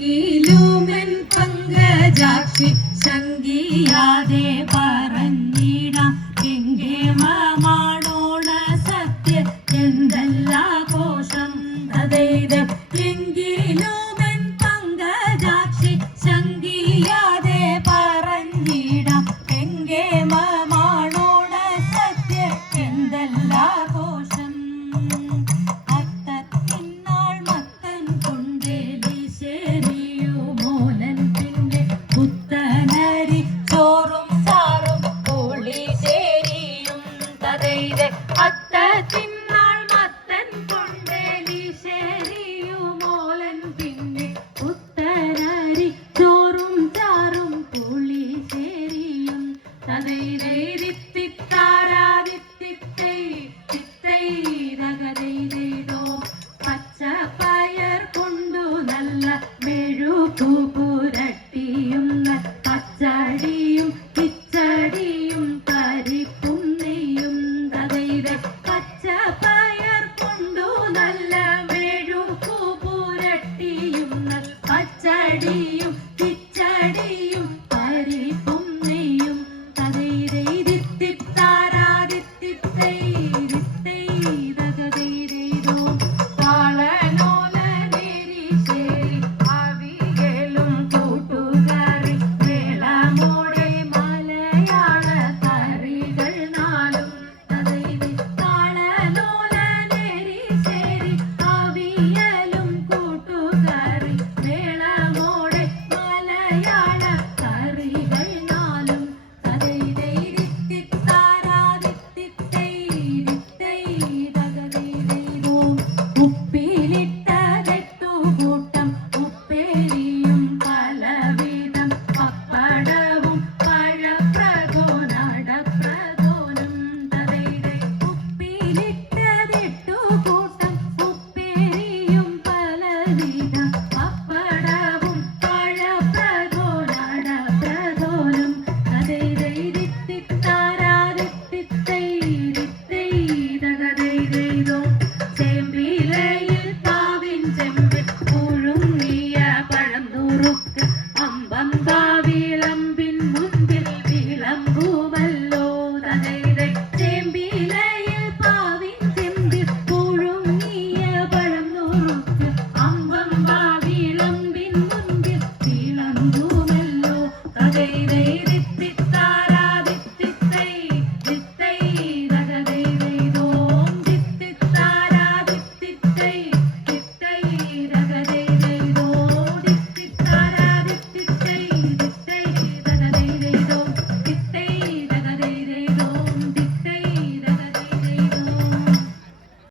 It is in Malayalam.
എങ്കിലുമെൻ പങ്കജാക്ഷി ശങ്കിയാതെ പറഞ്ഞിടാം. എങ്കേമമാണോണ സത്യ എന്തല്ല കോശം തതൈത് മെഴുകു പുരട്ടിയുന്ന പച്ചടിയും കിച്ചടിയും പരിപ്പും നെയ്യും തകൈതെ പച്ച പയർ കൊണ്ടു നല്ല മെഴുകു പുരട്ടിയുന്ന പച്ചടിയും കിച്ചടിയും പരിപ്പും നെയ്യും തകൈതെ ഇരുത്തിത്താരാതിത്തിത്തൈ ഇരുത്തൈ तेरी